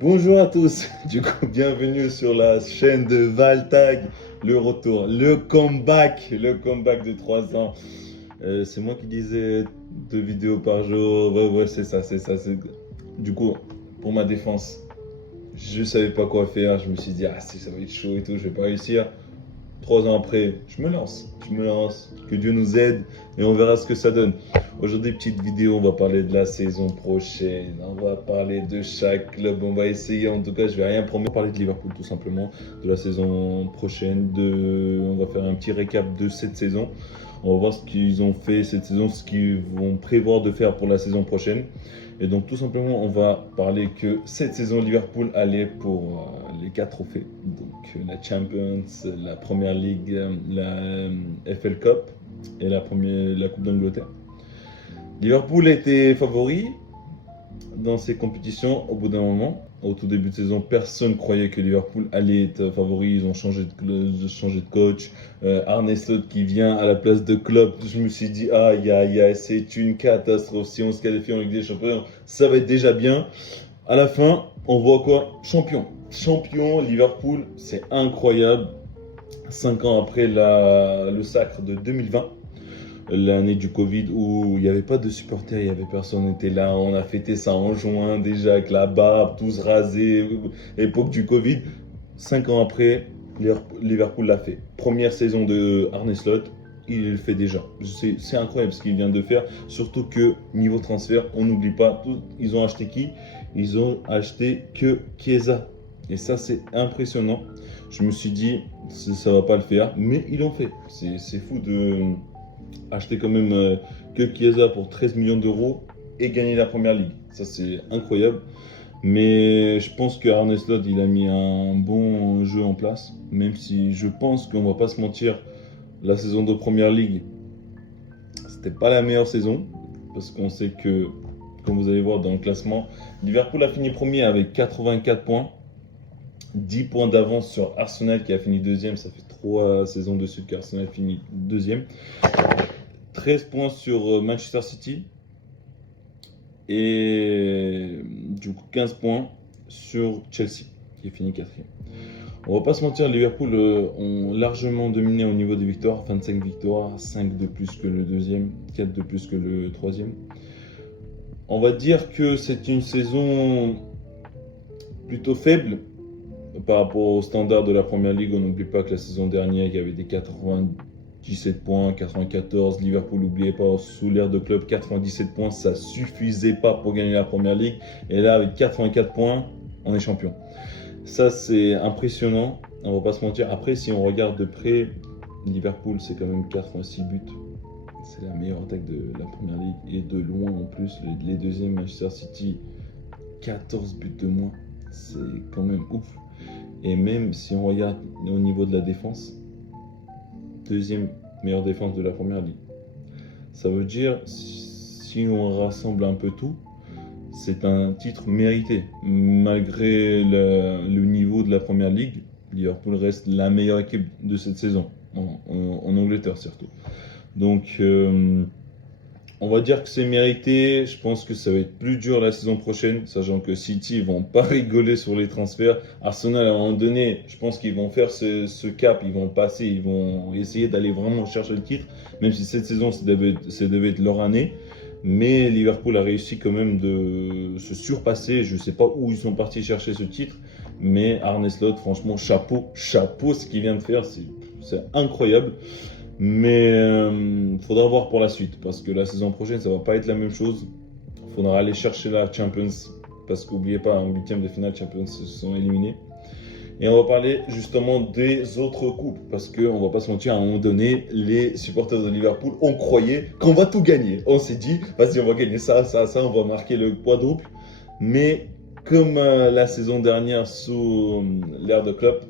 Bonjour à tous, du coup bienvenue sur la chaîne de Valtag, le retour, le comeback de 3 ans. C'est moi qui disais 2 vidéos par jour, ouais c'est ça, Du coup, pour ma défense, je savais pas quoi faire, je me suis dit ah si ça va être chaud et tout, je vais pas réussir. 3 ans après, je me lance, que Dieu nous aide et on verra ce que ça donne. Aujourd'hui, petite vidéo, on va parler de la saison prochaine, on va parler de chaque club, on va essayer, en tout cas, je vais rien promettre. On va parler de Liverpool tout simplement, de la saison prochaine, on va faire un petit récap de cette saison. On va voir ce qu'ils ont fait cette saison, ce qu'ils vont prévoir de faire pour la saison prochaine. Et donc tout simplement, on va parler que cette saison, Liverpool allait pour les 4 trophées. Donc la Champions, la Premier League, la FL Cup et la Coupe d'Angleterre. Liverpool était favori dans ces compétitions au bout d'un moment. Au tout début de saison, personne ne croyait que Liverpool allait être favori. Ils ont changé de coach. Arne Slot qui vient à la place de Klopp. Je me suis dit, aïe, aïe, aïe, c'est une catastrophe. Si on se qualifie en Ligue des Champions, ça va être déjà bien. À la fin, on voit quoi? Champion. Champion, Liverpool, c'est incroyable. 5 ans après le sacre de 2020. L'année du Covid où il n'y avait pas de supporters, il n'y avait personne, on était là, on a fêté ça en juin déjà avec la barbe, tous rasés, époque du Covid. 5 ans après, Liverpool l'a fait. Première saison de Arne Slot, il le fait déjà. C'est incroyable ce qu'il vient de faire, surtout que niveau transfert, on n'oublie pas, ils ont acheté qui? Ils ont acheté que Chiesa. Et ça, c'est impressionnant. Je me suis dit, ça va pas le faire, mais ils l'ont fait. C'est fou de acheter quand même que Chiesa pour 13 millions d'euros et gagner la première ligue. Ça, c'est incroyable. Mais je pense que Arne Slot, il a mis un bon jeu en place. Même si je pense qu'on va pas se mentir, la saison de première ligue, c'était pas la meilleure saison. Parce qu'on sait que, comme vous allez voir dans le classement, Liverpool a fini premier avec 84 points. 10 points d'avance sur Arsenal qui a fini deuxième. Ça fait 3 saisons de suite qu'Arsenal finit deuxième. 13 points sur Manchester City et du coup 15 points sur Chelsea qui est fini quatrième. On va pas se mentir, Liverpool ont largement dominé au niveau des victoires, 25 victoires, 5 de plus que le deuxième, 4 de plus que le troisième. On va dire que c'est une saison plutôt faible par rapport au standard de la Première Ligue. On n'oublie pas que la saison dernière, il y avait des 97 points, 94. Liverpool, n'oubliez pas, sous l'ère de Klopp, 97 points, ça suffisait pas pour gagner la Première Ligue. Et là, avec 84 points, on est champion. Ça, c'est impressionnant, on va pas se mentir. Après, si on regarde de près, Liverpool, c'est quand même 86 buts. C'est la meilleure attaque de la Première Ligue. Et de loin, en plus, les deuxièmes, Manchester City, 14 buts de moins. C'est quand même ouf. Et même si on regarde au niveau de la défense, deuxième meilleure défense de la Première Ligue. Ça veut dire, si on rassemble un peu tout, c'est un titre mérité. Malgré le niveau de la Première Ligue, Liverpool reste la meilleure équipe de cette saison, en Angleterre surtout. Donc, on va dire que c'est mérité. Je pense que ça va être plus dur la saison prochaine, sachant que City, ils vont pas rigoler sur les transferts. Arsenal, à un moment donné, je pense qu'ils vont faire ce cap, ils vont passer, ils vont essayer d'aller vraiment chercher le titre, même si cette saison, ça devait être leur année. Mais Liverpool a réussi quand même de se surpasser. Je ne sais pas où ils sont partis chercher ce titre, mais Arne Slot, franchement, chapeau ce qu'il vient de faire, c'est incroyable. Mais faudra voir pour la suite, parce que la saison prochaine, ça va pas être la même chose. Il faudra aller chercher la Champions, parce qu'oubliez pas, en huitième de finale, Champions se sont éliminés. Et on va parler justement des autres coupes, parce qu'on va pas se mentir, à un moment donné, les supporters de Liverpool, on croyait qu'on va tout gagner. On s'est dit, vas-y, on va gagner ça, on va marquer le quadruple. Mais comme la saison dernière sous l'ère de Klopp,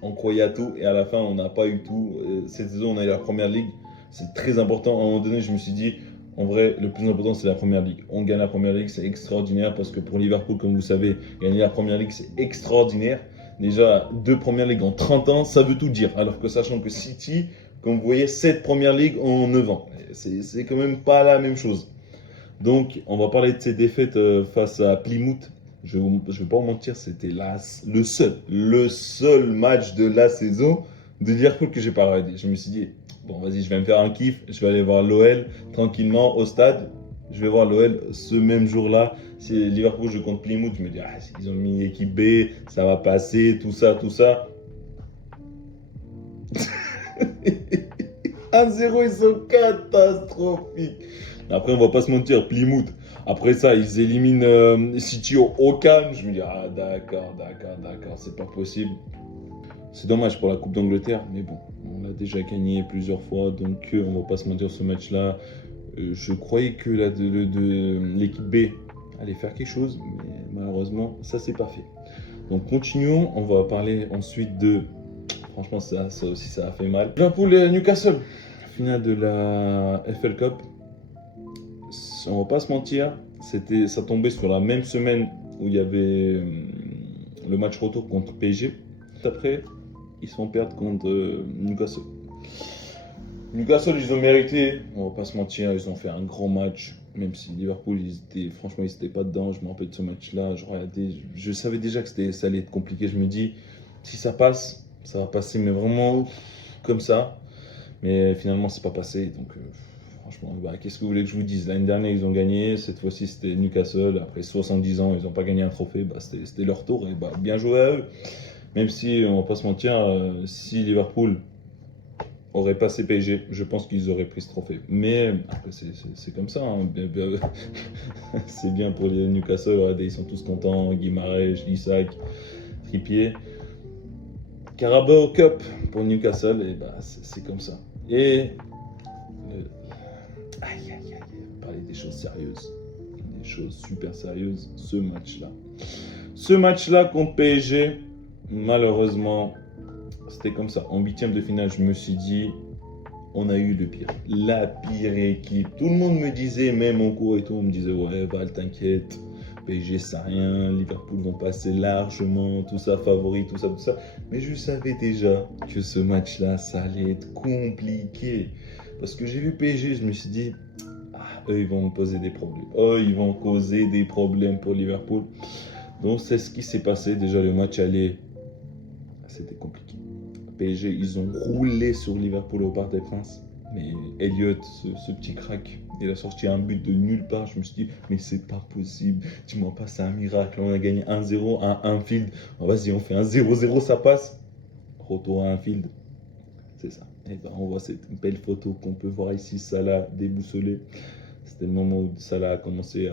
on croyait à tout et à la fin on n'a pas eu tout. Cette saison on a eu la Première Ligue, c'est très important. À un moment donné je me suis dit, en vrai le plus important c'est la Première Ligue. On gagne la Première Ligue, c'est extraordinaire parce que pour Liverpool, comme vous savez, gagner la Première Ligue c'est extraordinaire. Déjà 2 Premières Ligues en 30 ans, ça veut tout dire. Alors que sachant que City, comme vous voyez, 7 Premières Ligues en 9 ans. C'est quand même pas la même chose. Donc on va parler de ces défaites face à Plymouth Je vais pas vous mentir, c'était le seul match de la saison de Liverpool que j'ai pas regardé. Je me suis dit, bon, vas-y, je vais me faire un kiff. Je vais aller voir l'OL tranquillement au stade. Je vais voir l'OL ce même jour-là. Si Liverpool joue contre Plymouth, je me dis, ah, ils ont mis l'équipe B, ça va passer, tout ça, tout ça. 1-0, ils sont catastrophiques. Après, on va pas se mentir, Plymouth. Après ça, ils éliminent City au calme. Je me dis, ah d'accord, c'est pas possible. C'est dommage pour la Coupe d'Angleterre, mais bon, on l'a déjà gagné plusieurs fois, donc on va pas se mentir, ce match-là, je croyais que l'équipe B allait faire quelque chose, mais malheureusement, ça s'est pas fait. Donc continuons, on va parler ensuite de... Franchement, ça aussi, ça a fait mal. Liverpool et Newcastle, finale de la FL Cup. On va pas se mentir, ça tombait sur la même semaine où il y avait le match retour contre PSG. Après, ils se font perdre contre Newcastle. Newcastle, ils ont mérité, on va pas se mentir, ils ont fait un grand match. Même si Liverpool, franchement, ils n'étaient pas dedans. Je me rappelle de ce match-là. Je savais déjà que ça allait être compliqué. Je me dis, si ça passe, ça va passer, mais vraiment comme ça. Mais finalement, c'est pas passé. Donc, franchement, qu'est-ce que vous voulez que je vous dise? L'année dernière, ils ont gagné. Cette fois-ci, c'était Newcastle. Après 70 ans, ils n'ont pas gagné un trophée. C'était leur tour. Et bien joué à eux. Même si, on va pas se mentir, si Liverpool aurait passé PSG, je pense qu'ils auraient pris ce trophée. Mais après, c'est comme ça. Hein. C'est bien pour les Newcastle. Regardez, ils sont tous contents. Guimarães, Isak, Trippier. Carabao Cup pour Newcastle, et c'est comme ça. Et parler des choses sérieuses, des choses super sérieuses, ce match-là contre PSG, malheureusement, c'était comme ça. En huitième de finale, je me suis dit, on a eu le pire, la pire équipe. Tout le monde me disait, même en cours et tout, on me disait, ouais, Val, t'inquiète. PSG, ça rien, Liverpool vont passer largement, tout ça, favori, tout ça. Mais je savais déjà que ce match-là, ça allait être compliqué. Parce que j'ai vu PSG, je me suis dit, eux, ils vont me poser des problèmes. Ils vont causer des problèmes pour Liverpool. Donc, c'est ce qui s'est passé. Déjà, le match allait, c'était compliqué. PSG, ils ont roulé sur Liverpool au Parc des Princes. Mais Elliott, ce petit crack, il a sorti un but de nulle part. Je me suis dit, mais c'est pas possible. Dis-moi pas, c'est un miracle. On a gagné 1-0 à Anfield. Vas-y, on fait un 0-0, ça passe. Retour à Anfield. C'est ça. Et on voit cette belle photo qu'on peut voir ici, Salah déboussolé. C'était le moment où Salah a commencé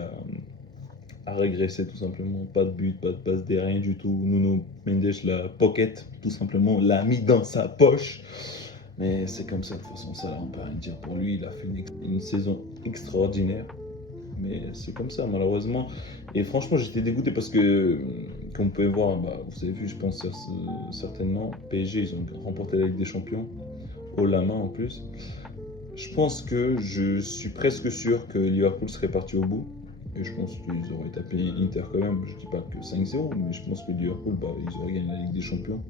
à régresser tout simplement. Pas de but, pas de passe D, rien du tout. Nuno Mendes, la pocket, tout simplement, l'a mis dans sa poche. Mais c'est comme ça, de toute façon, ça, on peut rien dire pour lui. Il a fait une saison extraordinaire. Mais c'est comme ça, malheureusement. Et franchement, j'étais dégoûté parce que, comme vous pouvez voir, vous avez vu, je pense certainement, PSG, ils ont remporté la Ligue des Champions, haut la main en plus. Je suis presque sûr que Liverpool serait parti au bout. Et je pense qu'ils auraient tapé Inter quand même. Je ne dis pas que 5-0, mais je pense que Liverpool, ils auraient gagné la Ligue des Champions.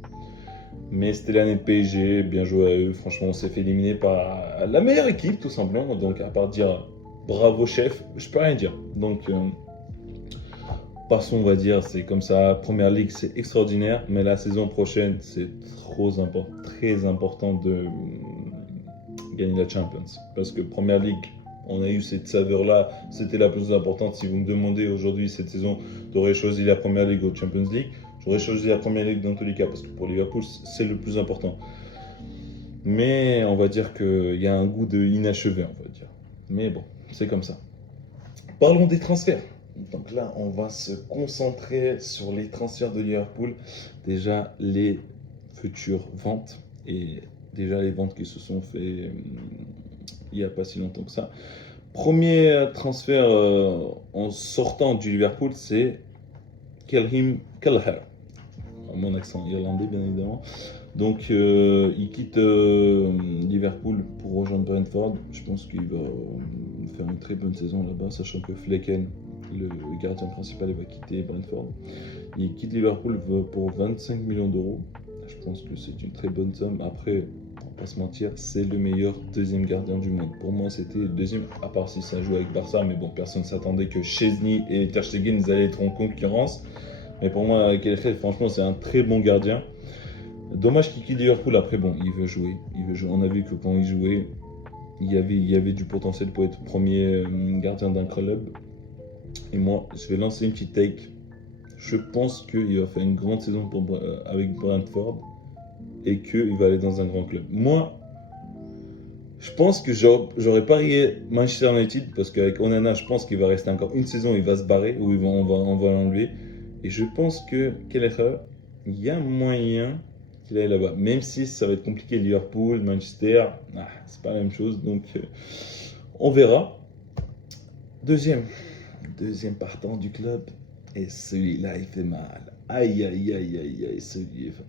Mais c'était l'année de PSG, bien joué à eux. Franchement, on s'est fait éliminer par la meilleure équipe, tout simplement. Donc, à part dire bravo chef, je peux rien dire. Donc, passons, on va dire, c'est comme ça. Première Ligue, c'est extraordinaire. Mais la saison prochaine, c'est très important de gagner la Champions. Parce que Première Ligue, on a eu cette saveur-là. C'était la plus importante. Si vous me demandez aujourd'hui, cette saison, t'aurais choisi la Première Ligue ou Champions League, j'aurais choisi la Première Ligue dans tous les cas, parce que pour Liverpool, c'est le plus important. Mais on va dire qu'il y a un goût de inachevé, on va dire. Mais bon, c'est comme ça. Parlons des transferts. Donc là, on va se concentrer sur les transferts de Liverpool. Déjà, les futures ventes. Et déjà, les ventes qui se sont faites il n'y a pas si longtemps que ça. Premier transfert en sortant du Liverpool, c'est Kelleher. Mon accent irlandais, bien évidemment. Donc, il quitte Liverpool pour rejoindre Brentford. Je pense qu'il va faire une très bonne saison là-bas, sachant que Flecken, le gardien principal, va quitter Brentford. Il quitte Liverpool pour 25 millions d'euros. Je pense que c'est une très bonne somme. Après, on va pas se mentir, c'est le meilleur deuxième gardien du monde. Pour moi, c'était le deuxième, à part si ça joue avec Barça, mais bon, personne ne s'attendait que Chesney et Ter Stegen ils allaient être en concurrence. Mais pour moi, Kelleher, franchement, c'est un très bon gardien. Dommage qu'il quitte Liverpool. Après, bon, il veut jouer. On a vu que quand il jouait, il y avait du potentiel pour être premier gardien d'un club. Et moi, je vais lancer une petite take. Je pense qu'il va faire une grande saison avec Brentford et qu'il va aller dans un grand club. Moi, je pense que j'aurais parié Manchester United parce qu'avec Onana, je pense qu'il va rester encore une saison, il va se barrer ou on va l'enlever. Et je pense que Kelleher, il y a moyen qu'il aille là-bas. Même si ça va être compliqué, Liverpool, Manchester, c'est pas la même chose. Donc, on verra. Deuxième partant du club. Et celui-là, il fait mal. Aïe, aïe, aïe, aïe, aïe.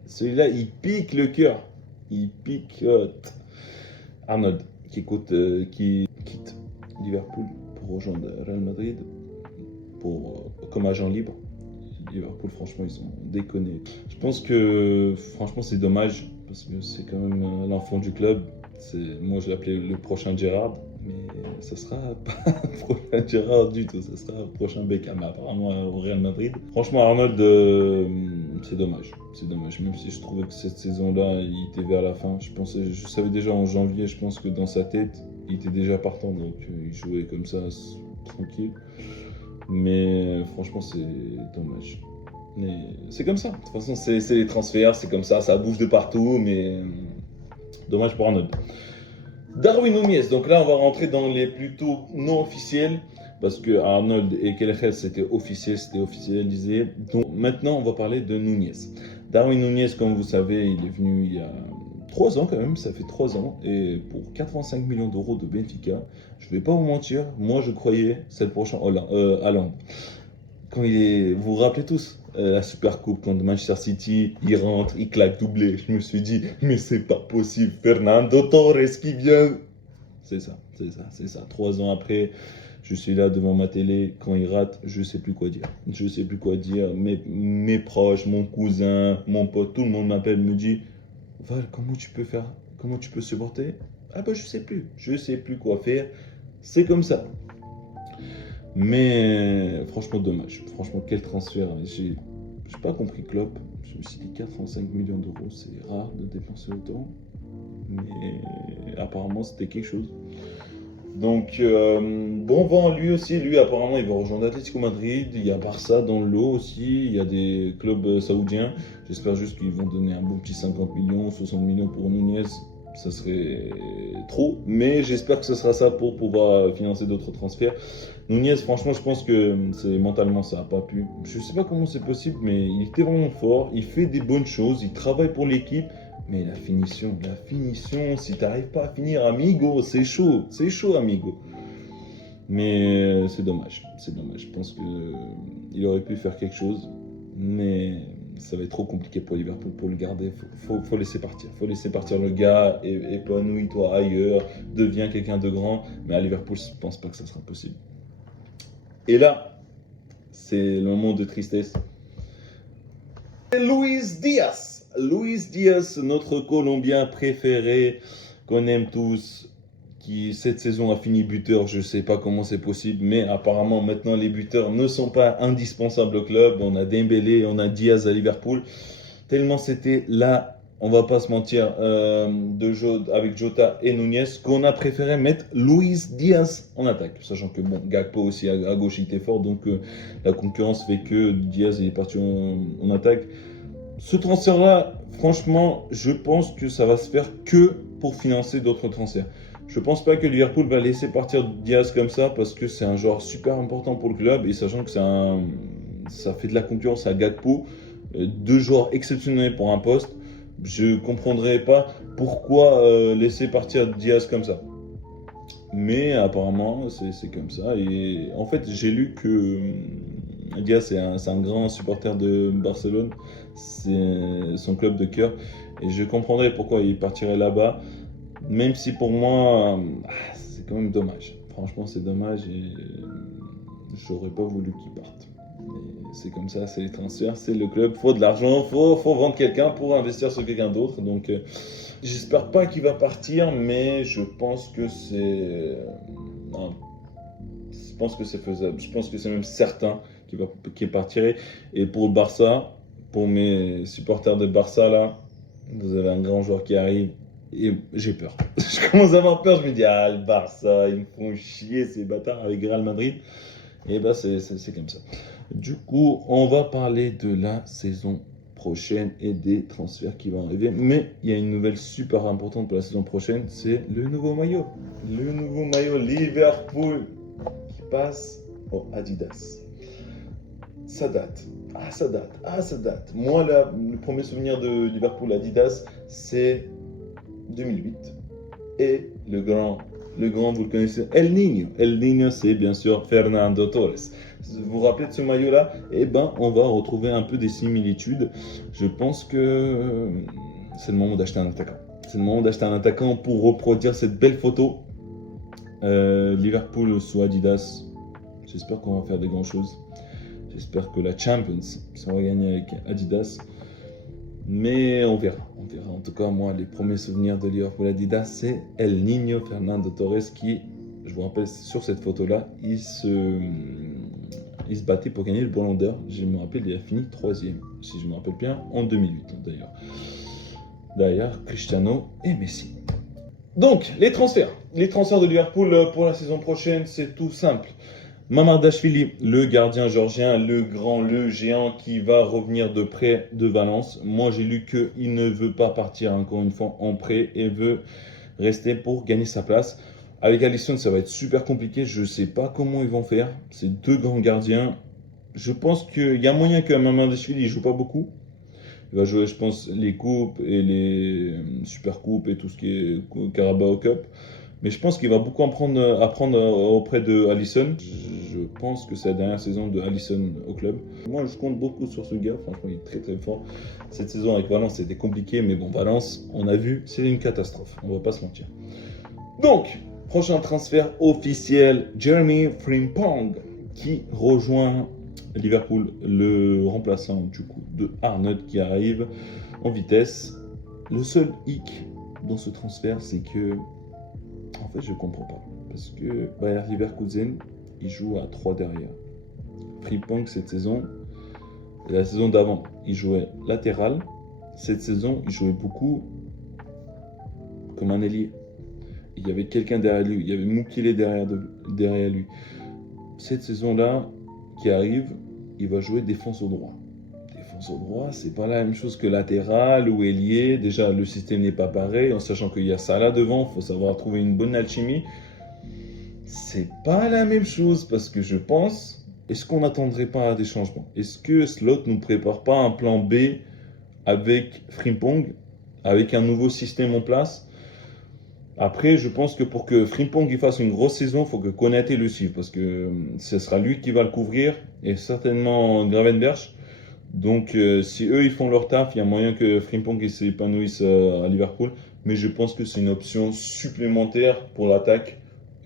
Celui-là, il pique le cœur. Il picote. Arnold, qui quitte Liverpool pour rejoindre Real Madrid comme agent libre. Liverpool, franchement, ils ont déconné. Je pense que, franchement, c'est dommage parce que c'est quand même l'enfant du club. Moi, je l'appelais le prochain Gerrard, mais ça sera pas le prochain Gerrard du tout. Ça sera le prochain Beckham, apparemment, au Real Madrid. Franchement, Arnold, c'est dommage. C'est dommage. Même si je trouvais que cette saison-là, il était vers la fin. Je savais déjà en janvier, je pense que dans sa tête, il était déjà partant. Donc, il jouait comme ça, tranquille. Mais franchement, c'est dommage. Mais c'est comme ça. De toute façon, c'est les transferts, c'est comme ça bouge de partout, mais dommage pour Arnold. Darwin Núñez, donc là, on va rentrer dans les plutôt non officiels, parce que Arnold et Kelleher, c'était officialisé. Donc maintenant, on va parler de Núñez. Darwin Núñez, comme vous savez, il est venu il y a 3 ans quand même, ça fait 3 ans, et pour 85 millions d'euros de Benfica, je ne vais pas vous mentir, moi je croyais c'est le prochain Haaland. Vous vous rappelez tous la Super Coupe contre Manchester City, il rentre, il claque doublé, je me suis dit, mais c'est pas possible, Fernando Torres qui vient. C'est ça. 3 ans après, je suis là devant ma télé, quand il rate, je sais plus quoi dire. Mes proches, mon cousin, mon pote, tout le monde m'appelle, me dit, Val, comment tu peux supporter? Ah bah je sais plus quoi faire, c'est comme ça. Mais franchement dommage, franchement quel transfert, j'ai pas compris Klopp, je me suis dit 85 millions d'euros, c'est rare de dépenser autant, mais apparemment c'était quelque chose. Donc bon vent lui aussi, lui apparemment il va rejoindre Atlético Madrid, il y a Barça dans le lot aussi, il y a des clubs saoudiens, j'espère juste qu'ils vont donner un bon petit 50 millions, 60 millions pour Núñez, ça serait trop, mais j'espère que ce sera ça pour pouvoir financer d'autres transferts. Núñez, franchement, je pense que mentalement ça n'a pas pu. Je ne sais pas comment c'est possible, mais il était vraiment fort, il fait des bonnes choses, il travaille pour l'équipe. Mais la finition, si tu n'arrives pas à finir, amigo, c'est chaud, amigo. Mais c'est dommage. Je pense qu'il aurait pu faire quelque chose, mais ça va être trop compliqué pour Liverpool pour le garder. Faut laisser partir. Faut laisser partir le gars, épanouis-toi ailleurs, deviens quelqu'un de grand. Mais à Liverpool, je ne pense pas que ça sera possible. Et là, c'est le moment de tristesse. Luis Diaz, notre Colombien préféré, qu'on aime tous, qui cette saison a fini buteur, je ne sais pas comment c'est possible, mais apparemment maintenant les buteurs ne sont pas indispensables au club. On a Dembélé, on a Diaz à Liverpool, tellement c'était là, on va pas se mentir, avec Jota et Núñez, qu'on a préféré mettre Luis Diaz en attaque, sachant que bon, Gakpo aussi à gauche il était fort, donc la concurrence fait que Diaz est parti en attaque. Ce transfert-là, franchement, je pense que ça va se faire que pour financer d'autres transferts. Je ne pense pas que Liverpool va laisser partir Diaz comme ça parce que c'est un joueur super important pour le club et sachant que ça fait de la concurrence à Gakpo, 2 joueurs exceptionnels pour un poste, je ne comprendrais pas pourquoi laisser partir Diaz comme ça. Mais apparemment, c'est comme ça. Et en fait, j'ai lu que Diaz, c'est un grand supporter de Barcelone. C'est son club de cœur. Et je comprendrais pourquoi il partirait là-bas. Même si pour moi, c'est quand même dommage. Franchement, c'est dommage et j'aurais pas voulu qu'il parte. Mais c'est comme ça, c'est les transferts, c'est le club, faut de l'argent, faut vendre quelqu'un pour investir sur quelqu'un d'autre. Donc j'espère pas qu'il va partir, mais je pense que non, je pense que c'est faisable. Je pense que c'est même certain qu'il partirait. Et pour le Barça, pour mes supporters de Barça là, vous avez un grand joueur qui arrive. Et j'ai peur. Je commence à avoir peur. Je me dis, ah, le Barça, ils me font chier ces bâtards avec Real Madrid. Et bah, c'est comme ça. Du coup, on va parler de la saison prochaine et des transferts qui vont arriver. Mais il y a une nouvelle super importante pour la saison prochaine, c'est le nouveau maillot. Le nouveau maillot Liverpool qui passe au Adidas. Ça date. Ah, ça date. Ah, ça date. Moi, là, le premier souvenir de Liverpool Adidas, c'est 2008. Et le grand, vous le connaissez, El Niño. El Niño, c'est bien sûr Fernando Torres. Vous vous rappelez de ce maillot-là? Eh ben, on va retrouver un peu des similitudes. Je pense que c'est le moment d'acheter un attaquant. C'est le moment d'acheter un attaquant pour reproduire cette belle photo. Liverpool sous Adidas. J'espère qu'on va faire des grandes choses. J'espère que la Champions sera gagnée avec Adidas. Mais on verra. En tout cas, moi, les premiers souvenirs de Liverpool Adidas, c'est El Niño Fernando Torres qui, je vous rappelle, sur cette photo-là, il se battait pour gagner le Ballon d'Or. Je me rappelle, il a fini 3e, si je me rappelle bien, en 2008 d'ailleurs. Derrière Cristiano et Messi. Donc, les transferts. Les transferts de Liverpool pour la saison prochaine, c'est tout simple. Mamardashvili, le gardien georgien, le grand, le géant qui va revenir de prêt de Valence. Moi, j'ai lu qu'il ne veut pas partir encore une fois en prêt et veut rester pour gagner sa place. Avec Alisson, ça va être super compliqué. Je ne sais pas comment ils vont faire. C'est deux grands gardiens. Je pense qu'il y a moyen que Mamardashvili ne joue pas beaucoup. Il va jouer, je pense, les coupes et les super coupes et tout ce qui est Carabao Cup. Mais je pense qu'il va beaucoup apprendre auprès de Alisson. Je pense que c'est la dernière saison de Alisson au club. Moi, je compte beaucoup sur ce gars. Franchement, il est très très fort. Cette saison avec Valence, c'était compliqué. Mais bon, Valence, on a vu, c'est une catastrophe. On va pas se mentir. Donc, prochain transfert officiel, Jeremy Frimpong qui rejoint Liverpool, le remplaçant du coup de Arnold qui arrive en vitesse. Le seul hic dans ce transfert, c'est que en fait, je ne comprends pas. Parce que Bayer Leverkusen, il joue à 3 derrière. Frimpong, cette saison, et la saison d'avant, il jouait latéral. Cette saison, il jouait beaucoup comme un ailier. Il y avait quelqu'un derrière lui. Il y avait Mukele derrière lui. Cette saison-là, qui arrive, il va jouer défense au droit. Défense au droit, c'est pas la même chose que latéral ou ailier. Déjà, le système n'est pas pareil. En sachant qu'il y a Salah devant, il faut savoir trouver une bonne alchimie. C'est pas la même chose parce que je pense, est-ce qu'on n'attendrait pas à des changements? Est-ce que Slot ne nous prépare pas un plan B avec Frimpong, avec un nouveau système en place? Après, je pense que pour que Frimpong il fasse une grosse saison, il faut que Konaté le suive parce que ce sera lui qui va le couvrir et certainement Gravenberch. Donc, si eux ils font leur taf, il y a moyen que Frimpong s'épanouisse à Liverpool. Mais je pense que c'est une option supplémentaire pour l'attaque.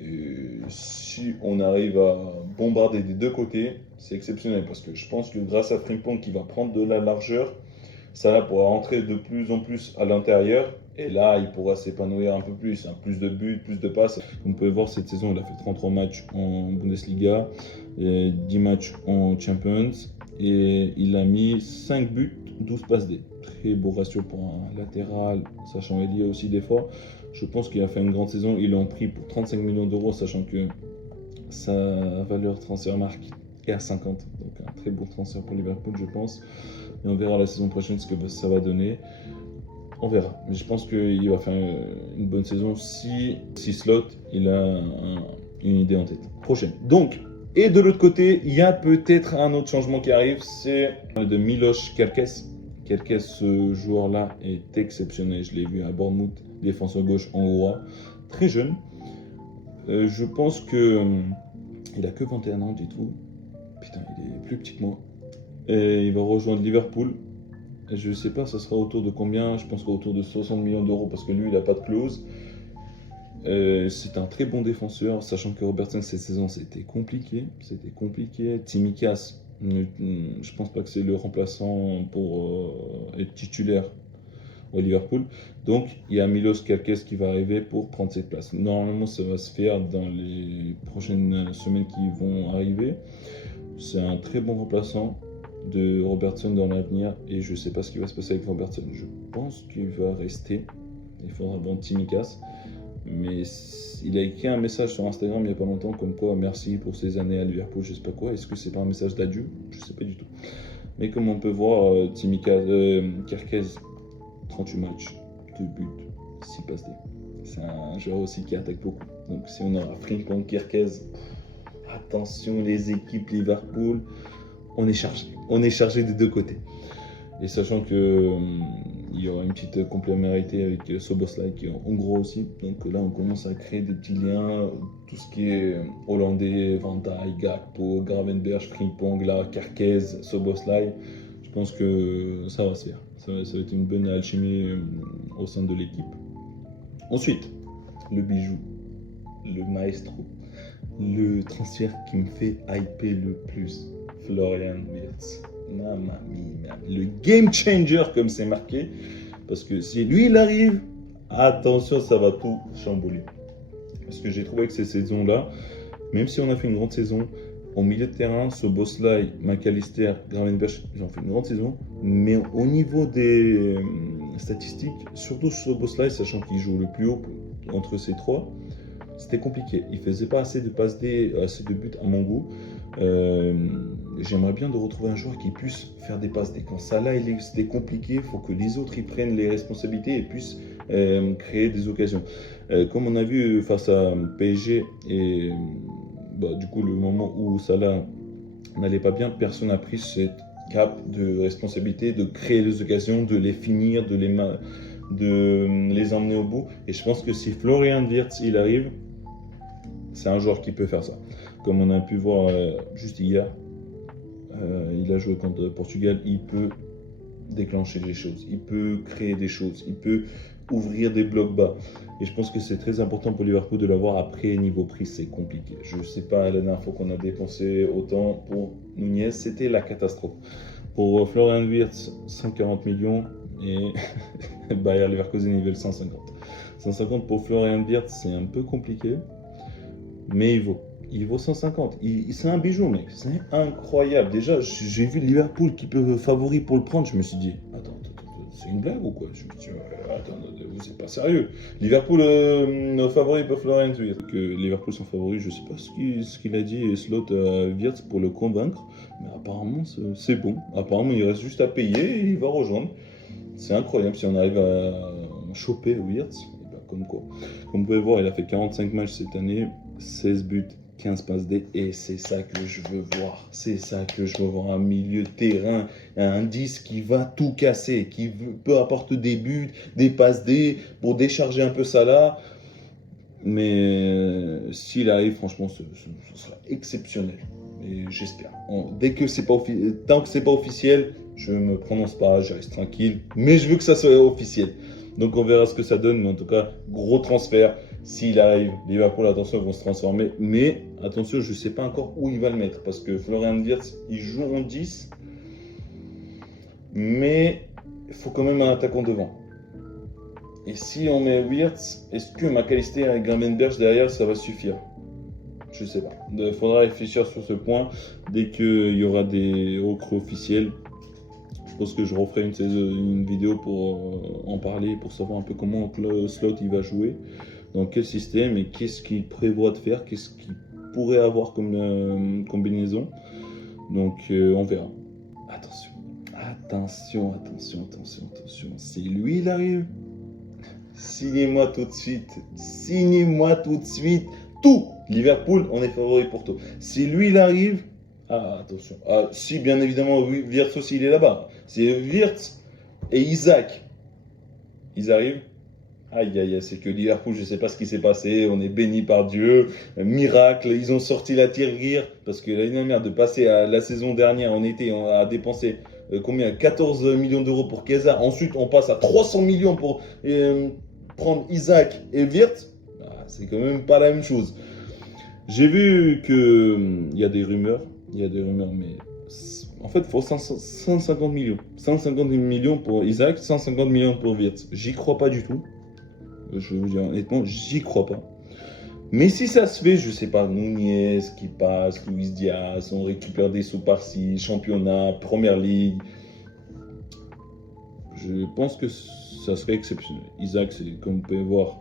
Et si on arrive à bombarder des deux côtés, c'est exceptionnel parce que je pense que grâce à Frimpong qui va prendre de la largeur, Salah pourra rentrer de plus en plus à l'intérieur et là il pourra s'épanouir un peu plus, hein, plus de buts, plus de passes. Comme vous pouvez voir cette saison il a fait 33 matchs en Bundesliga, 10 matchs en Champions et il a mis 5 buts, 12 passes D. Très beau ratio pour un latéral, sachant qu'il y a aussi des fois. Je pense qu'il a fait une grande saison, ils l'ont pris pour 35 millions d'euros, sachant que sa valeur transfert marque est à 50. Donc un très beau transfert pour Liverpool, je pense. Et on verra la saison prochaine ce que ça va donner. On verra. Mais je pense qu'il va faire une bonne saison si Slot il a une idée en tête. Prochaine. Donc, et de l'autre côté, il y a peut-être un autre changement qui arrive, c'est de Miloš Kerkez. Kerkez, ce joueur-là est exceptionnel. Je l'ai vu à Bournemouth, défenseur gauche hongrois, très jeune. Je pense que il a que 21 ans, dites-vous. Putain, il est plus petit que moi. Et il va rejoindre Liverpool. Et je ne sais pas, ça sera autour de combien. Je pense qu'autour de 60 millions d'euros parce que lui, il n'a pas de clause. C'est un très bon défenseur, sachant que Robertson cette saison, c'était compliqué. Tsimikas, Je pense pas que c'est le remplaçant pour être titulaire au Liverpool. Donc, il y a Milos Kerkez qui va arriver pour prendre cette place. Normalement, ça va se faire dans les prochaines semaines qui vont arriver. C'est un très bon remplaçant de Robertson dans l'avenir et je ne sais pas ce qui va se passer avec Robertson. Je pense qu'il va rester. Il faudra vendre Tsimikas. Mais il a écrit un message sur Instagram il n'y a pas longtemps comme quoi merci pour ces années à Liverpool, je sais pas quoi. Est-ce que c'est pas un message d'adieu? Je sais pas du tout. Mais comme on peut voir, Kerkez, 38 matchs, 2 buts, 6 passes D. C'est un joueur aussi qui attaque beaucoup. Donc si on aura Frimpong, Kerkez, attention les équipes Liverpool, on est chargé. On est chargé des deux côtés. Et sachant que il y aura une petite complémentarité avec Szoboszlai qui est en gros aussi. Donc là, on commence à créer des petits liens. Tout ce qui est hollandais, Van Dijk, Gakpo, Gravenberch, Frimpong, là, Kerkez, Szoboszlai. Je pense que ça va se faire. Ça va être une bonne alchimie au sein de l'équipe. Ensuite, le bijou, le maestro, le transfert qui me fait hyper le plus, Florian Wirtz. Mamma mia, le game changer comme c'est marqué, parce que si lui il arrive, attention, ça va tout chambouler. Parce que j'ai trouvé que ces saisons-là, même si on a fait une grande saison, au milieu de terrain, Szoboszlai, McAllister, Gravenberch, ils ont fait une grande saison, mais au niveau des statistiques, surtout Szoboszlai, sachant qu'il joue le plus haut entre ces trois, c'était compliqué. Il faisait pas assez de passes D, assez de buts à mon goût. J'aimerais bien de retrouver un joueur qui puisse faire des passes D. Quand Salah c'était compliqué, il faut que les autres y prennent les responsabilités et puissent créer des occasions. Comme on a vu face à PSG et du coup le moment où Salah n'allait pas bien, personne n'a pris cette cap de responsabilité, de créer les occasions, de les finir, de les emmener au bout. Et je pense que si Florian Wirtz il arrive, c'est un joueur qui peut faire ça. Comme on a pu voir juste hier, il a joué contre Portugal, il peut déclencher des choses, il peut créer des choses, il peut ouvrir des blocs bas. Et je pense que c'est très important pour Liverpool de l'avoir. Après, niveau prix, c'est compliqué. Je ne sais pas, la dernière fois qu'on a dépensé autant pour Nunez, c'était la catastrophe. Pour Florian Wirtz, 140 millions et Bayer Leverkusen, ils veulent 150. 150 pour Florian Wirtz, c'est un peu compliqué, mais il vaut 150. C'est un bijou, mec. C'est incroyable. Déjà, j'ai vu Liverpool qui peut favori pour le prendre. Je me suis dit, attends, c'est une blague ou quoi? Je me suis dit, attends, vous êtes pas sérieux. Liverpool favori pour Florian Wirtz. Que Liverpool sont favoris, je sais pas ce qu'il a dit Slot à Wirtz pour le convaincre. Mais apparemment, c'est bon. Apparemment, il reste juste à payer et il va rejoindre. C'est incroyable si on arrive à choper Wirtz. Comme quoi. Comme vous pouvez voir, il a fait 45 matchs cette année, 16 buts, 15 passes D, et c'est ça que je veux voir. C'est ça que je veux voir, un milieu de terrain, un 10 qui va tout casser, qui peut apporter des buts, des passes D pour décharger un peu Salah. Mais s'il arrive, franchement, ce sera exceptionnel. Et j'espère. Tant que c'est pas officiel, je me prononce pas, je reste tranquille. Mais je veux que ça soit officiel. Donc on verra ce que ça donne, mais en tout cas, gros transfert. S'il arrive, Liverpool, attention, ils vont se transformer. Mais attention, je ne sais pas encore où il va le mettre. Parce que Florian Wirtz, il joue en 10. Mais il faut quand même un attaquant devant. Et si on met Wirtz, est-ce que McAllister et Gravenberch derrière, ça va suffire? Je ne sais pas. Il faudra réfléchir sur ce point. Dès qu'il y aura des recrues officielles, je pense que je referai une vidéo pour en parler, pour savoir un peu comment le Slot il va jouer, dans quel système et qu'est-ce qu'il prévoit de faire, qu'est-ce qu'il pourrait avoir comme combinaison. Donc on verra. Attention. Si lui il arrive, signez-moi tout de suite. Tout. Liverpool, on est favori pour tout. Si lui il arrive, attention. Si bien évidemment Wirtz aussi il est là-bas. Si Wirtz et Isaac, ils arrivent. Aïe, c'est que Liverpool, je ne sais pas ce qui s'est passé, on est béni par Dieu, miracle, ils ont sorti la tire-guire, parce que l'année dernière, de passer à la saison dernière en été, on a dépensé combien 14 millions d'euros pour Chiesa, ensuite on passe à 300 millions pour prendre Isaac et Wirtz, c'est quand même pas la même chose. J'ai vu qu'il y a des rumeurs, mais En fait, il faut 150 millions. 150 millions pour Isaac, 150 millions pour Wirtz. J'y crois pas du tout. Je vais vous dire honnêtement, j'y crois pas. Mais si ça se fait, je sais pas, Nunez qui passe, Luis Diaz, on récupère des sous par-ci, championnat, première ligue. Je pense que ça serait exceptionnel. Isaac, c'est comme vous pouvez voir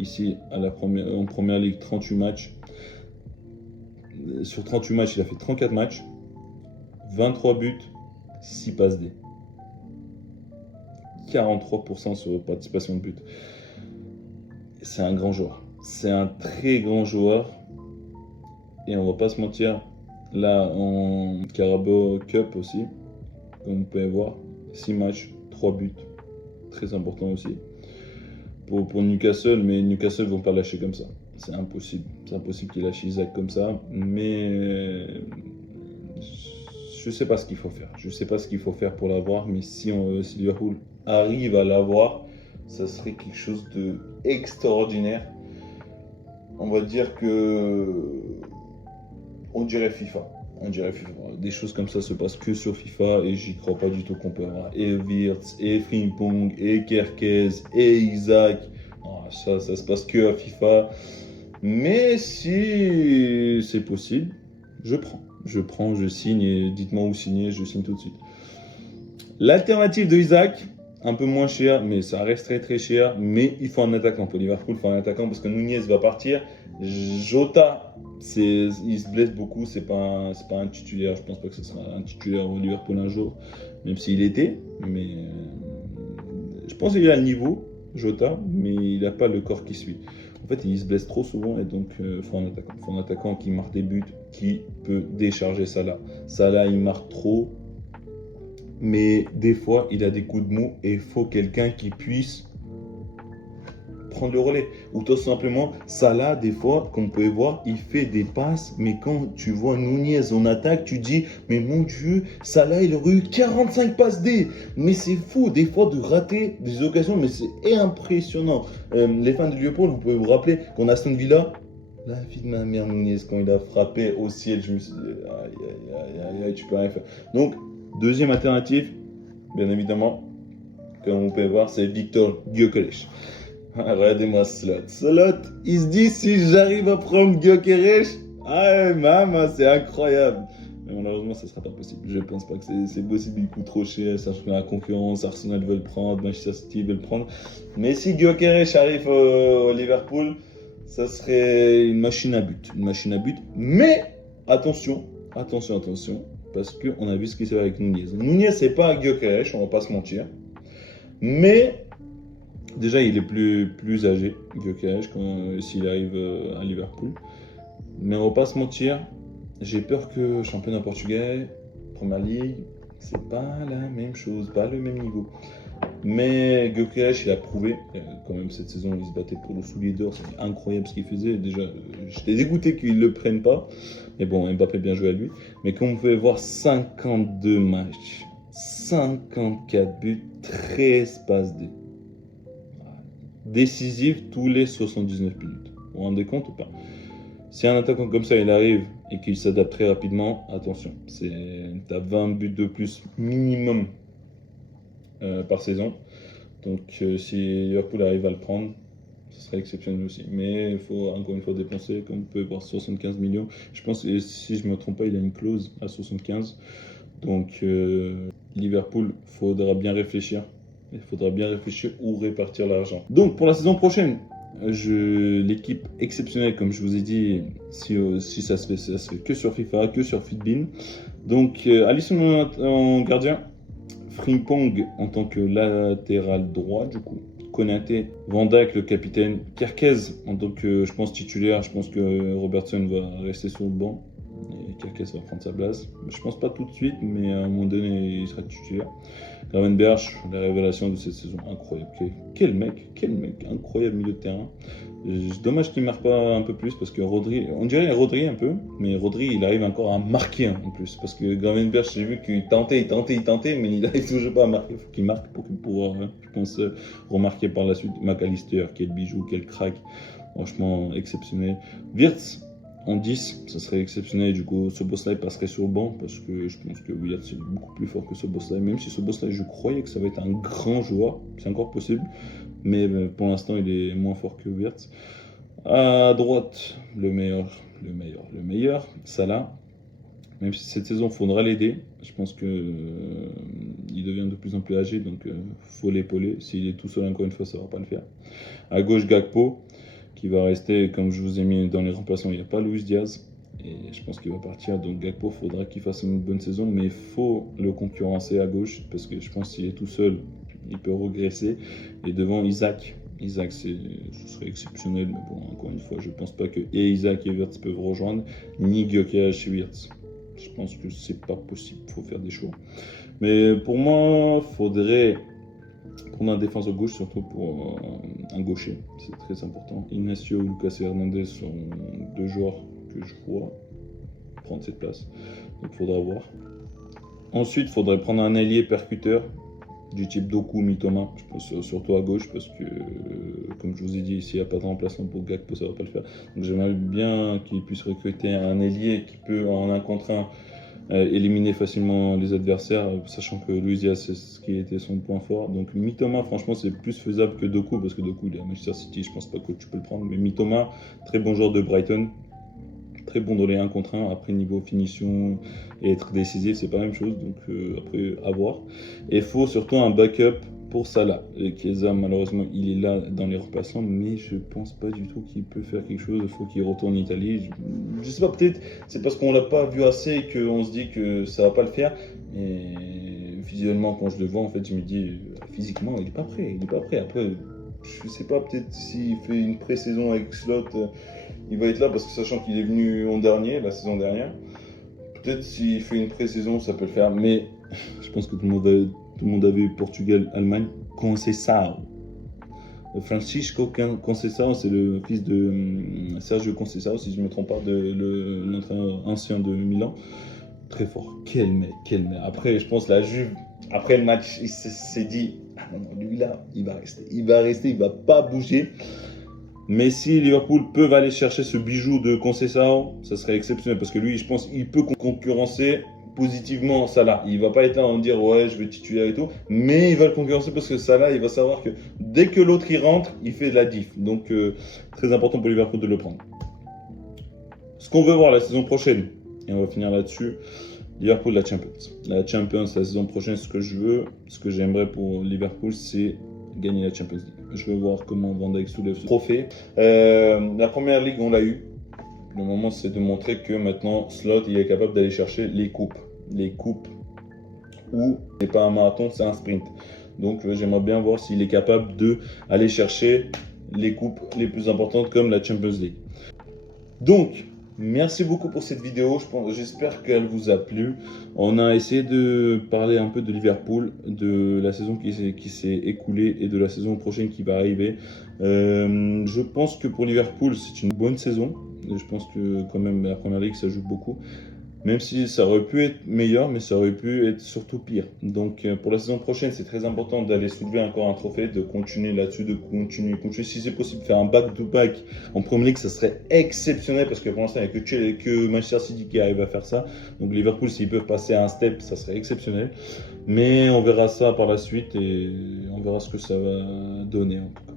ici en première ligue, 38 matchs. Sur 38 matchs, il a fait 34 matchs, 23 buts, 6 passes D. 43% sur participation de but. C'est un grand joueur. C'est un très grand joueur. Et on va pas se mentir, là en Carabao Cup aussi, comme vous pouvez voir, 6 matchs, 3 buts. Très important aussi. Pour Newcastle, mais Newcastle vont pas lâcher comme ça. C'est impossible. C'est impossible qu'ils lâchent Isaac comme ça. Mais je sais pas ce qu'il faut faire. Je sais pas ce qu'il faut faire pour l'avoir. Mais si Liverpool arrive à l'avoir, ça serait quelque chose de extraordinaire. On va dire que on dirait FIFA. On dirait FIFA. Des choses comme ça se passent que sur FIFA et j'y crois pas du tout qu'on peut avoir et Wirtz, et Frimpong, et Kerkez, et Isaac. Oh, ça se passe que à FIFA. Mais si c'est possible, je prends, je signe et dites-moi où signer, je signe tout de suite. L'alternative de Isaac, un peu moins cher, mais ça reste très très cher. Mais il faut un attaquant. Pour Liverpool, il faut un attaquant parce que Nunez va partir. Jota, il se blesse beaucoup. C'est pas un titulaire. Je pense pas que ce sera un titulaire au Liverpool un jour, même s'il était. Mais je pense qu'il a le niveau, Jota, mais il n'a pas le corps qui suit. En fait, il se blesse trop souvent et donc il faut un attaquant. Il faut un attaquant qui marque des buts, qui peut décharger Salah. Salah, il marque trop. Mais des fois, il a des coups de mou et il faut quelqu'un qui puisse prendre le relais. Ou tout simplement, Salah, des fois, comme vous pouvez voir, il fait des passes. Mais quand tu vois Nunez en attaque, tu dis, mais mon Dieu, Salah, il aurait eu 45 passes D. Mais c'est fou, des fois, de rater des occasions. Mais c'est impressionnant. Les fans de Liverpool, vous pouvez vous rappeler qu'on a Aston Villa. La vie de ma mère, Nunez, quand il a frappé au ciel, je me suis dit, aïe, tu peux rien faire. Donc, deuxième alternative, bien évidemment, comme vous pouvez voir, c'est Victor Gyökeres. Regardez-moi Slot, il se dit si j'arrive à prendre Gyökeres, maman, c'est incroyable. Mais malheureusement, ça ne sera pas possible. Je ne pense pas que c'est possible, il coûte trop cher, ça fait la concurrence, Arsenal veut le prendre, Manchester City veut le prendre. Mais si Gyökeres arrive au Liverpool, ça serait une machine à but. Mais attention. Parce qu'on a vu ce qui s'est fait avec Nunez. Nunez, c'est pas Gyökeres, on va pas se mentir. Mais déjà, il est plus âgé, Gyökeres, s'il arrive à Liverpool. Mais on va pas se mentir, j'ai peur que championnat portugais, Première Ligue, c'est pas la même chose, pas le même niveau. Mais Gyökeres, il a prouvé, quand même cette saison, il se battait pour le soulier d'or, c'est incroyable ce qu'il faisait. Déjà, j'étais dégoûté qu'ils ne le prennent pas. Mais bon, Mbappé bien joué à lui. Mais comme vous pouvez voir, 52 matchs, 54 buts, 13 passes D. Décisif tous les 79 minutes. Vous vous rendez compte ou pas? Si un attaquant comme ça, il arrive et qu'il s'adapte très rapidement, attention, t'as 20 buts de plus minimum par saison. Donc si Liverpool arrive à le prendre, ce serait exceptionnel aussi. Mais il faut encore une fois dépenser, comme vous pouvez voir, 75 millions. Je pense, et si je ne me trompe pas, il a une clause à 75. Donc Liverpool, faudra bien réfléchir. Il faudra bien réfléchir où répartir l'argent. Donc pour la saison prochaine, l'équipe exceptionnelle, comme je vous ai dit, si ça se fait que sur FIFA, que sur Fitbin. Donc Alisson en gardien, Frimpong en tant que latéral droit du coup, Konaté, Van Dijk le capitaine, Kerkez en tant que je pense titulaire, je pense que Robertson va rester sur le banc et Kerkez va prendre sa place. Je pense pas tout de suite, mais à un moment donné il sera titulaire. Gravenberch, la révélation de cette saison, incroyable. Quel mec, incroyable milieu de terrain. Dommage qu'il ne marque pas un peu plus parce que Rodri, on dirait Rodri un peu, mais Rodri il arrive encore à marquer en plus. Parce que Gravenberch, j'ai vu qu'il tentait, mais il n'arrive toujours pas à marquer. Il faut qu'il marque pour pouvoir, je pense, remarquer par la suite. McAllister, quel bijou, quel crack. Franchement exceptionnel. Wirtz, En 10, ça serait exceptionnel. Du coup, Szoboszlai passerait sur le banc parce que je pense que Wirtz est beaucoup plus fort que Szoboszlai. Même si Szoboszlai, je croyais que ça va être un grand joueur, c'est encore possible. Mais pour l'instant, il est moins fort que Wirtz. À droite, le meilleur, Salah. Même si cette saison, il faudra l'aider. Je pense qu'il devient de plus en plus âgé, donc il faut l'épauler. S'il est tout seul, encore une fois, ça ne va pas le faire. À gauche, Gakpo, qui va rester, comme je vous ai mis dans les remplaçants, il n'y a pas Luis Diaz. Et je pense qu'il va partir. Donc Gakpo, il faudra qu'il fasse une bonne saison, mais il faut le concurrencer à gauche, parce que je pense qu'il est tout seul, il peut regresser. Et devant, Isaac, ce serait exceptionnel, mais bon, encore une fois, je ne pense pas que Isaac et Wirtz peuvent rejoindre, ni Gyökeres et Wirtz. Je pense que c'est pas possible, il faut faire des choix. Mais pour moi, il faudrait prendre un défenseur gauche, surtout pour un gaucher. C'est très important. Ignacio ou Lucas Hernandez sont deux joueurs que je vois prendre cette place. Donc il faudra voir. Ensuite, il faudrait prendre un ailier percuteur du type Doku, Mitoma, je pense surtout à gauche parce que, comme je vous ai dit, s'il n'y a pas de remplaçant pour Gakpo, ça ne va pas le faire. Donc j'aimerais bien qu'il puisse recruter un ailier qui peut, en un contre un, éliminer facilement les adversaires, sachant que Luis Diaz, c'est ce qui était son point fort. Donc Mitoma, franchement, c'est plus faisable que Doku, parce que Doku, il est à Manchester City, je pense pas que tu peux le prendre. Mais Mitoma, très bon joueur de Brighton, très bon dans les 1 contre 1. Après, niveau finition et être décisif, c'est pas la même chose. Donc après, à voir. Et il faut surtout un backup pour Salah. Et Chiesa, malheureusement, il est là dans les remplaçants, mais je pense pas du tout qu'il peut faire quelque chose. Il faut qu'il retourne en Italie. Je sais pas, peut-être c'est parce qu'on l'a pas vu assez et qu'on se dit que ça va pas le faire. Et visuellement, quand je le vois, en fait, je me dis, physiquement, il est pas prêt. Il est pas prêt. Après, je sais pas, peut-être s'il fait une pré-saison avec Slot, il va être là, parce que sachant qu'il est venu la saison dernière, peut-être s'il fait une pré-saison, ça peut le faire. Mais je pense que tout le monde a vu Portugal-Allemagne. Conceição. Francisco Conceição, c'est le fils de Sergio Conceição, si je ne me trompe pas, de l'entraîneur ancien de Milan. Très fort. Quel mec. Après, je pense la Juve, après le match, il s'est dit, ah non, lui là, il va rester, il va pas bouger. Mais si Liverpool peuvent aller chercher ce bijou de Conceição, ça serait exceptionnel, parce que lui, je pense qu'il peut concurrencer positivement Salah. Il va pas être là en dire ouais, je vais titulaire et tout, mais il va le concurrencer parce que Salah, il va savoir que dès que l'autre il rentre, il fait de la diff. Donc très important pour Liverpool de le prendre. Ce qu'on veut voir la saison prochaine, et on va finir là-dessus, Liverpool, la Champions. La Champions, la saison prochaine, ce que je veux, ce que j'aimerais pour Liverpool, c'est gagner la Champions League. Je veux voir comment Van Dijk soulève ce trophée. La première ligue, on l'a eu. Le moment, c'est de montrer que maintenant, Slot, il est capable d'aller chercher les coupes. Les coupes où ce n'est pas un marathon, c'est un sprint. Donc, j'aimerais bien voir s'il est capable d'aller chercher les coupes les plus importantes comme la Champions League. Donc, merci beaucoup pour cette vidéo. J'espère qu'elle vous a plu. On a essayé de parler un peu de Liverpool, de la saison qui s'est écoulée et de la saison prochaine qui va arriver. Je pense que pour Liverpool, c'est une bonne saison. Je pense que quand même la Première Ligue, ça joue beaucoup. Même si ça aurait pu être meilleur, mais ça aurait pu être surtout pire. Donc pour la saison prochaine, c'est très important d'aller soulever encore un trophée, de continuer là-dessus, de continuer. Si c'est possible, faire un back-to-back en Premier League, ça serait exceptionnel, parce que pour l'instant, il n'y a que Manchester City qui arrive à faire ça. Donc Liverpool, s'ils peuvent passer à un step, ça serait exceptionnel. Mais on verra ça par la suite et on verra ce que ça va donner en tout cas.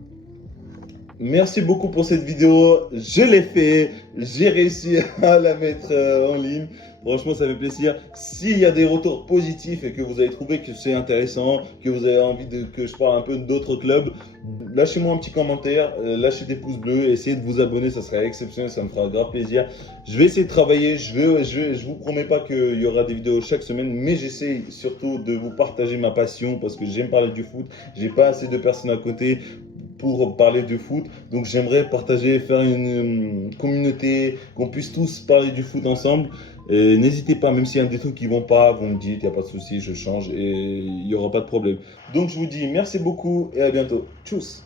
Merci beaucoup pour cette vidéo, je l'ai fait, j'ai réussi à la mettre en ligne. Franchement, ça fait plaisir. S'il y a des retours positifs et que vous avez trouvé que c'est intéressant, que vous avez envie que je parle un peu d'autres clubs, lâchez-moi un petit commentaire, lâchez des pouces bleus, essayez de vous abonner, ça serait exceptionnel, ça me fera grave plaisir. Je vais essayer de travailler, je vous promets pas qu'il y aura des vidéos chaque semaine, mais j'essaie surtout de vous partager ma passion parce que j'aime parler du foot. J'ai pas assez de personnes à côté pour parler du foot, donc j'aimerais partager, faire une communauté, qu'on puisse tous parler du foot ensemble. Et n'hésitez pas, même s'il y a des trucs qui vont pas, vous me dites, il n'y a pas de souci, je change et il n'y aura pas de problème. Donc je vous dis merci beaucoup et à bientôt. Tchuss.